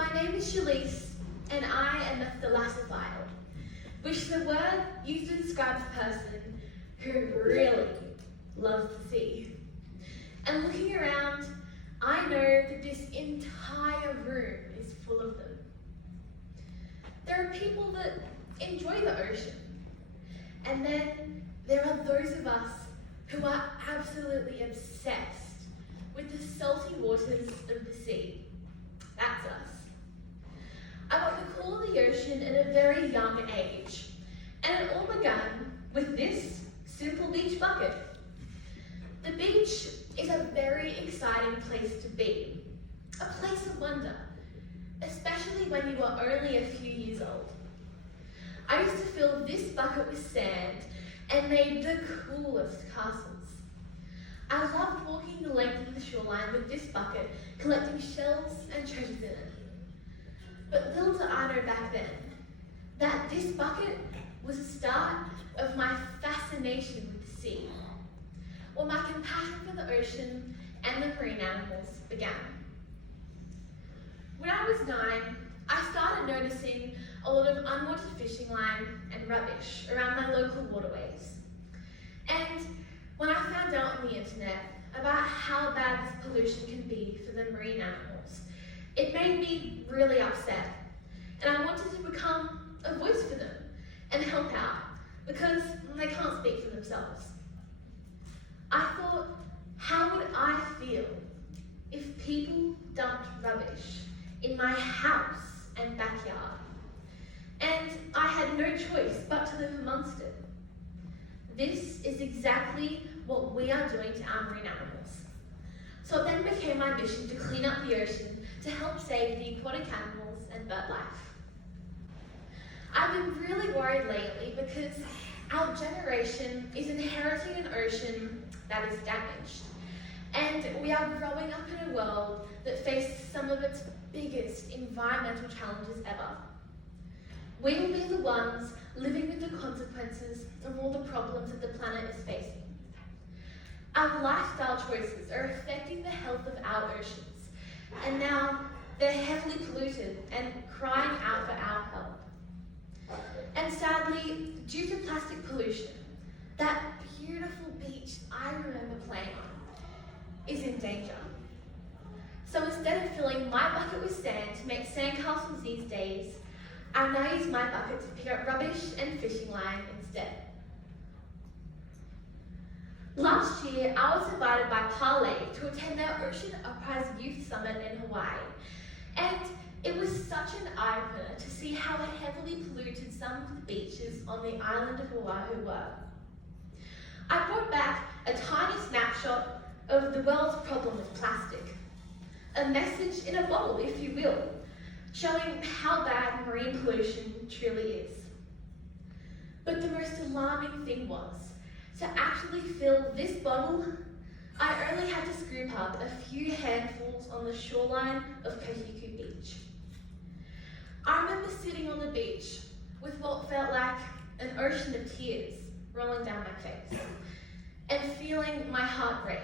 My name is Shalise, and I am a philosophild, which is a word used to describe a person who really loves the sea. And looking around, I know that this entire room is full of them. There are people that enjoy the ocean, and then there are those of us who are absolutely obsessed with the salty waters of the sea. That's us. I got the call of the ocean at a very young age, and it all began with this simple beach bucket. The beach is a very exciting place to be, a place of wonder, especially when you are only a few years old. I used to fill this bucket with sand and made the coolest castles. I loved walking the length of the shoreline with this bucket, collecting shells and treasures in it. But little did I know back then that this bucket was the start of my fascination with the sea, where my compassion for the ocean and the marine animals began. When I was 9, I started noticing a lot of unwanted fishing line and rubbish around my local waterways. And when I found out on the internet about how bad this pollution can be for the marine animals, it made me really upset. And I wanted to become a voice for them and help out, because they can't speak for themselves. I thought, how would I feel if people dumped rubbish in my house and backyard, and I had no choice but to live amongst it? This is exactly what we are doing to our marine animals. So it then became my mission to clean up the ocean to help save the aquatic animals and bird life. I've been really worried lately because our generation is inheriting an ocean that is damaged, and we are growing up in a world that faces some of its biggest environmental challenges ever. We will be the ones living with the consequences of all the problems that the planet is facing. Our lifestyle choices are affecting the health of our oceans, and now they're heavily polluted and crying out for our help. And sadly, due to plastic pollution, that beautiful beach I remember playing on is in danger. So instead of filling my bucket with sand to make sandcastles these days, I now use my bucket to pick up rubbish and fishing line instead. Last year, I was invited by Parlay to attend their Ocean Uprise Youth Summit in Hawaii, and it was such an eye-opener to see how heavily polluted some of the beaches on the island of Oahu were. I brought back a tiny snapshot of the world's problem with plastic, a message in a bottle, if you will, showing how bad marine pollution truly is. But the most alarming thing was, to actually fill this bottle, I only had to scoop up a few handfuls on the shoreline of Kahiku Beach. I remember sitting on the beach with what felt like an ocean of tears rolling down my face, and feeling my heart break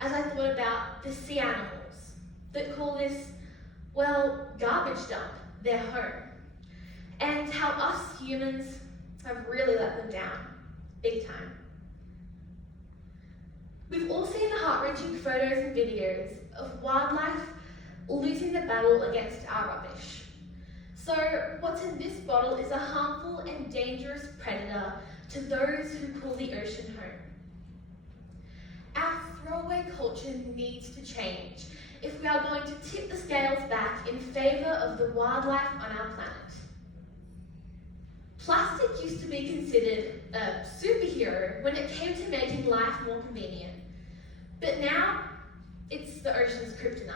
as I thought about the sea animals that call this, well, garbage dump their home, and how us humans have really let them down, big time. We've all seen the heart-wrenching photos and videos of wildlife losing the battle against our rubbish. So what's in this bottle is a harmful and dangerous predator to those who call the ocean home. Our throwaway culture needs to change if we are going to tip the scales back in favour of the wildlife on our planet. Plastic used to be considered a superhero when it came to making life more convenient, but now it's the ocean's kryptonite.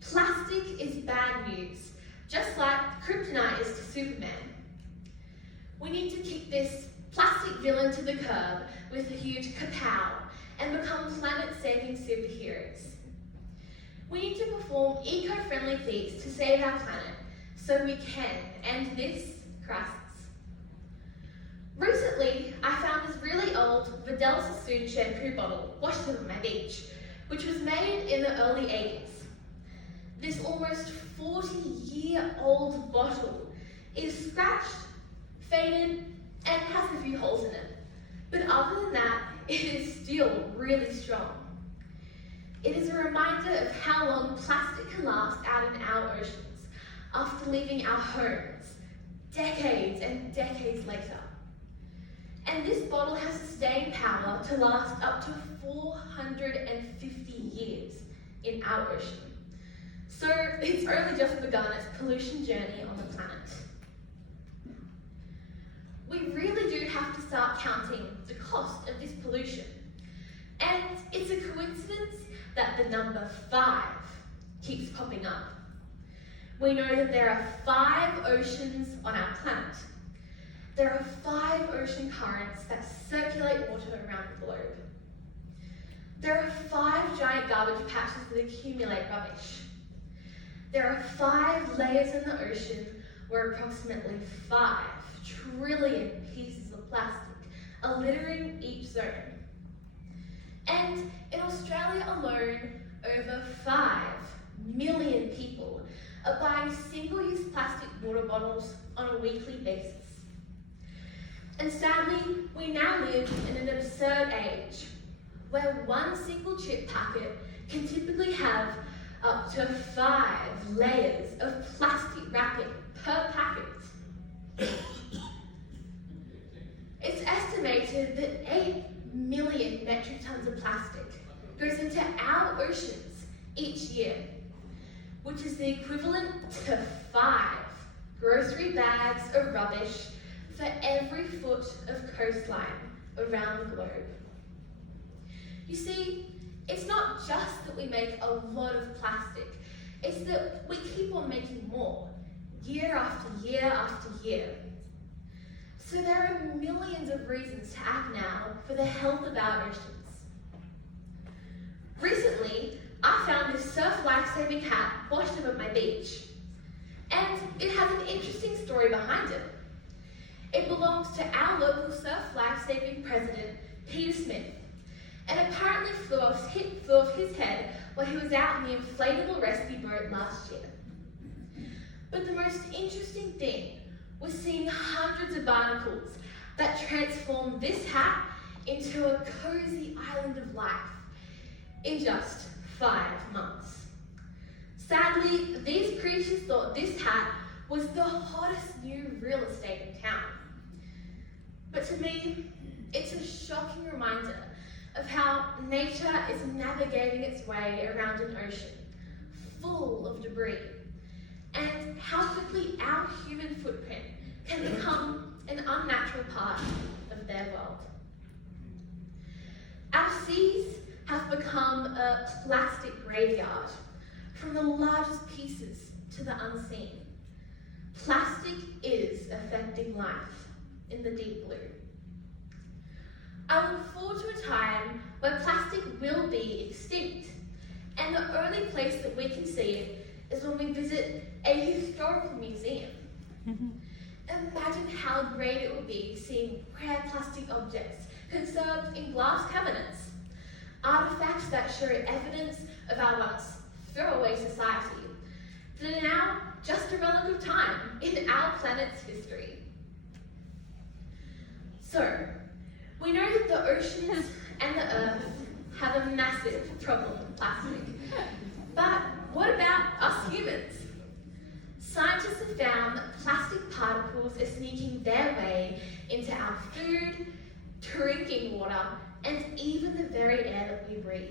Plastic is bad news, just like kryptonite is to Superman. We need to kick this plastic villain to the curb with a huge kapow and become planet-saving superheroes. We need to perform eco-friendly feats to save our planet so we can end this crisis. Recently, I found this really old Vidal Sassoon shampoo bottle washed on my beach, which was made in the early 80s. this almost 40-year-old bottle is scratched, faded, and has a few holes in it. But other than that, it is still really strong. It is a reminder of how long plastic can last out in our oceans after leaving our homes, decades and decades later. And this bottle has sustained power to last up to 450 years in our ocean. So it's only just begun its pollution journey on the planet. We really do have to start counting the cost of this pollution. And it's a coincidence that the number 5 keeps popping up. We know that there are 5 oceans on our planet. There are 5 ocean currents that circulate water around the globe. There are 5 giant garbage patches that accumulate rubbish. There are 5 layers in the ocean where approximately 5 trillion pieces of plastic are littering each zone. And in Australia alone, over 5 million people are buying single-use plastic water bottles on a weekly basis. And sadly, we now live in an absurd age where one single chip packet can typically have up to 5 layers of plastic wrapping per packet. It's estimated that 8 million metric tons of plastic goes into our oceans each year, which is the equivalent to 5 grocery bags of rubbish for every foot of coastline around the globe. You see, it's not just that we make a lot of plastic, it's that we keep on making more, year after year after year. So there are millions of reasons to act now for the health of our oceans. Recently, I found this surf lifesaving hat washed up at my beach. And it has an interesting story behind it. It belongs to our local surf lifesaving president, Peter Smith, and apparently flew off his head while he was out in the inflatable rescue boat last year. But the most interesting thing was seeing hundreds of barnacles that transformed this hat into a cozy island of life in just 5 months. Sadly, these creatures thought this hat was the hottest new real estate in town. But to me, it's a shocking reminder of how nature is navigating its way around an ocean full of debris, and how quickly our human footprint can become an unnatural part of their world. Our seas have become a plastic graveyard, from the largest pieces to the unseen. Plastic is affecting life in the deep blue. I look forward to a time where plastic will be extinct, and the only place that we can see it is when we visit a historical museum. Imagine how great it would be seeing rare plastic objects conserved in glass cabinets, artifacts that show evidence of our once throwaway society that are now just a relic of time in our planet's history. So, we know that the oceans and the earth have a massive problem with plastic. But what about us humans? Scientists have found that plastic particles are sneaking their way into our food, drinking water, and even the very air that we breathe.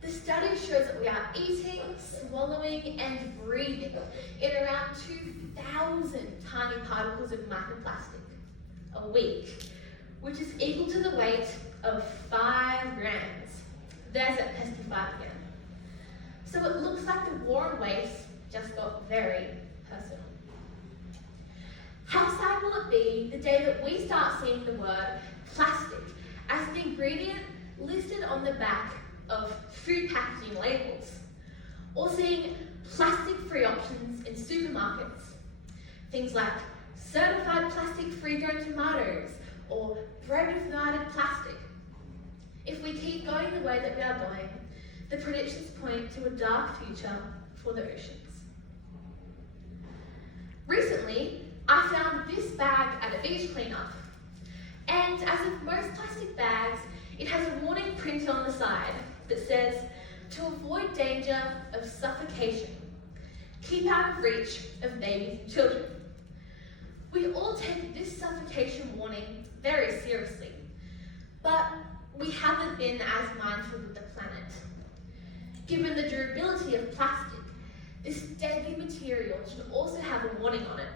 The study shows that we are eating, swallowing, and breathing in around 2,000 tiny particles of microplastic a week, which is equal to the weight of 5 grams. There's that pesky 5 again. So it looks like the war on waste just got very personal. How sad will it be the day that we start seeing the word plastic as an ingredient listed on the back of food packaging labels, or seeing plastic-free options in supermarkets? Things like certified plastic-free grown tomatoes or bread with united plastic. If we keep going the way that we are going, the predictions point to a dark future for the oceans. Recently, I found this bag at a beach cleanup. And as with most plastic bags, it has a warning printed on the side that says, "To avoid danger of suffocation, keep out of reach of babies and children." We all take this suffocation warning very seriously, but we haven't been as mindful of the planet. Given the durability of plastic, this deadly material should also have a warning on it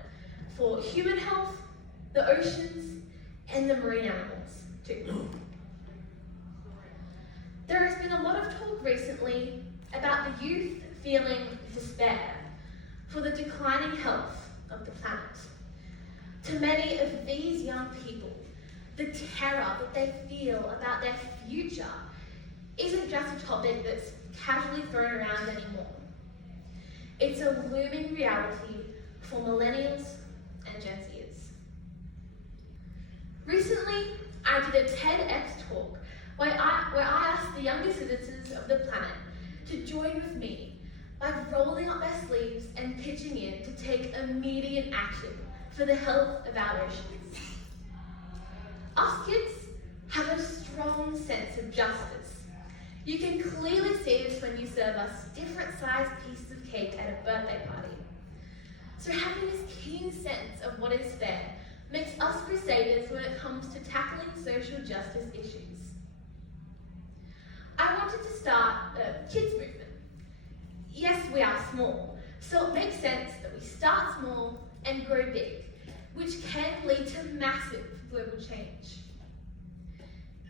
for human health, the oceans, and the marine animals too. There has been a lot of talk recently about the youth feeling despair for the declining health of the planet. To many of these young people, the terror that they feel about their future isn't just a topic that's casually thrown around anymore. It's a looming reality for millennials and Gen Zers. Recently, I did a TEDx talk where I asked the younger citizens of the planet to join with me by rolling up their sleeves and pitching in to take immediate action for the health of our oceans. Us kids have a strong sense of justice. You can clearly see this when you serve us different sized pieces of cake at a birthday party. So having this keen sense of what is fair makes us crusaders when it comes to tackling social justice issues. I wanted to start a kids movement. Yes, we are small, so it makes sense that we start small and grow big, which can lead to massive global change.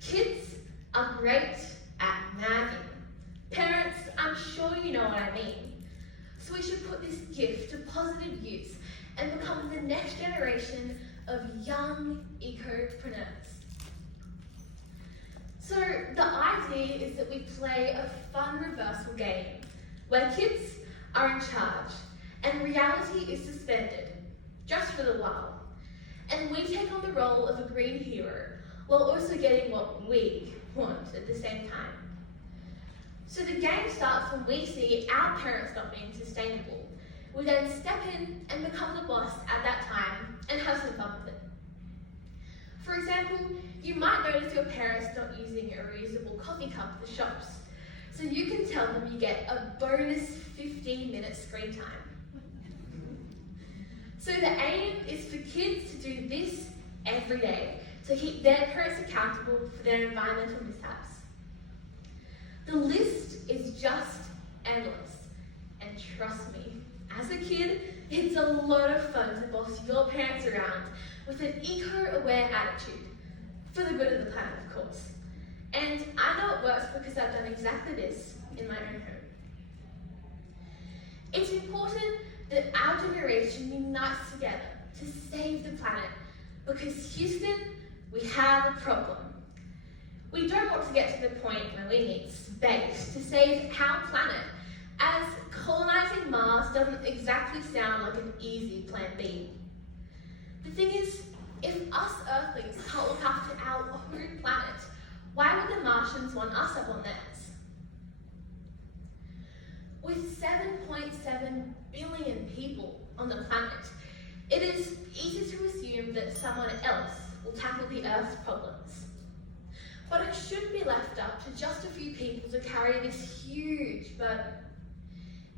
Kids are great at nagging. Parents, I'm sure you know what I mean. So we should put this gift to positive use and become the next generation of young ecopreneurs. So the idea is that we play a fun reversal game where kids are in charge and reality is suspended, just for the while. And we take on the role of a green hero while also getting what we want at the same time. So the game starts when we see our parents not being sustainable. We then step in and become the boss at that time and have some fun with it. For example, you might notice your parents not using a reusable coffee cup at the shops. So you can tell them you get a bonus 15-minute screen time. So the aim is for kids to do this every day to keep their parents accountable for their environmental mishaps. The list is just endless, and trust me, as a kid, it's a lot of fun to boss your parents around with an eco-aware attitude, for the good of the planet, of course. And I know it works because I've done exactly this in my own home. It's important that our generation unites together to save the planet, because Houston, we have a problem. We don't want to get to the point where we need space to save our planet, as colonizing Mars doesn't exactly sound like an easy plan B. The thing is, if us Earthlings can't look after our own planet, why would the Martians want us up on theirs? With 7.7 billion people on the planet, it is easy to assume that someone else will tackle the Earth's problems. But it shouldn't be left up to just a few people to carry this huge burden.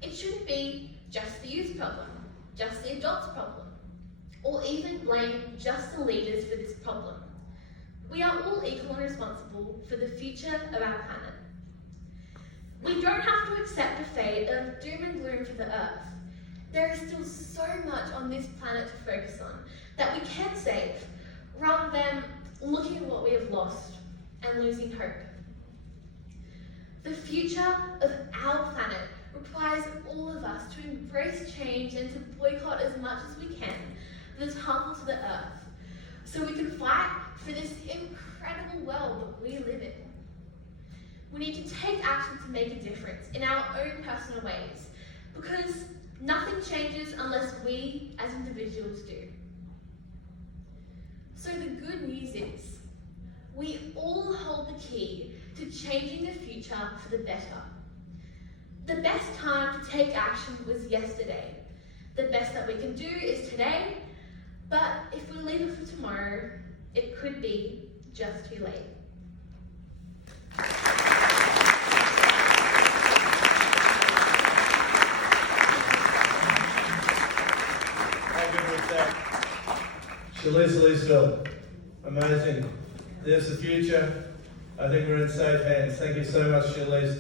It shouldn't be just the youth problem, just the adults problem, or even blame just the leaders for this problem. We are all equally responsible for the future of our planet. We don't have to accept a fate of doom and gloom for the Earth. There is still so much on this planet to focus on that we can save, rather than looking at what we have lost and losing hope. The future of our planet requires all of us to embrace change and to boycott as much as we can that is harmful to the Earth, so we can fight for this incredible world that we live in. We need to take action to make a difference in our own personal ways, because nothing changes unless we as individuals do. So the good news is, we all hold the key to changing the future for the better. The best time to take action was yesterday. The best that we can do is today, but if we leave it for tomorrow, it could be just too late. How good was that? Shalise, Leesfield. Amazing. There's the future. I think we're in safe hands. Thank you so much, Shalise.